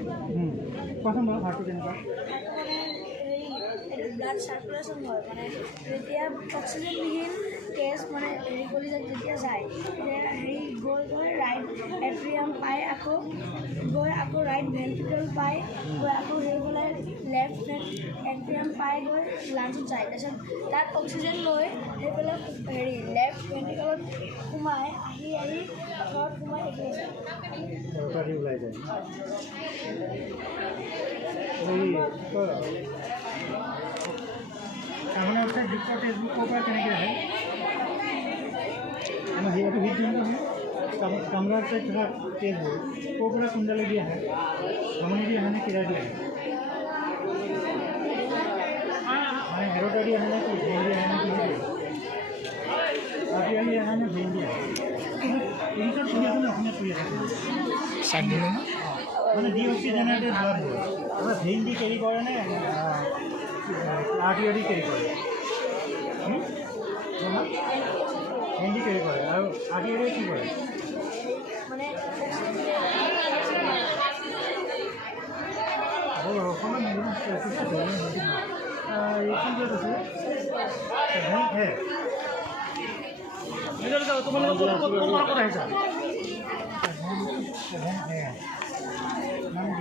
কোৱাচোন বাৰু হাৰ্টটো কেনেকুৱা? ব্লাড চাৰ্কুলেশ্যন হয় মানে যেতিয়া অক্সিজেনবিহীন গেছ মানে হেৰি কৰি যেতিয়া যায় তেতিয়া হেৰি গৈ ৰাইট এট্ৰিয়াম পায় আকৌ ৰাইট ভেন্ট্ৰিকল পায় গৈ আকৌ সেইফালে লেফ্ট এট্ৰিয়াম পাই গৈ লাঞ্চত যায় তাৰপিছত তাত অক্সিজেন লৈ সেইফালে হেৰি লেফ্ট ভেন্ট্ৰিকলত সোমাই আহি ঘৰত সোমাই এইখিনি যায় ওলাই যায় আপোনাৰ ওচৰত বিষৰ টেষ্টবোৰ ক'ৰ পৰা কেনেকৈ আহে? আমাৰ সেইটো হৃদযন্ত্ৰ কামৰাৰ পৰা থকা টেষ্টবোৰ ক'ৰ পৰা কোনডালে দি আহে? ধমনী দি আহে নে কিৰা দি আহে? মানে হেৰতা দি আহে নে কি ভেইন দি আহে নে কি দিয়ে? আৰ্টিয়ালি আহে নে ভেইন দি আহে? ইংলিছত শুনি আছে নে অসমীয়াত শুনি আছে? মানে ডিঅক্সিজেনেটেড ব্লাড হয় আপোনাৰ ভেইন দি কেৰি কৰে নে আৰ্টিয়াৰি কেৰি কৰে? ভেইন দি কেৰি কৰে আৰু আৰ্টিয়াৰিয়ে কি কৰে? মানে অকণমান এইখন য'ত আছে তোমালোকৰ ক'ত আহিছা?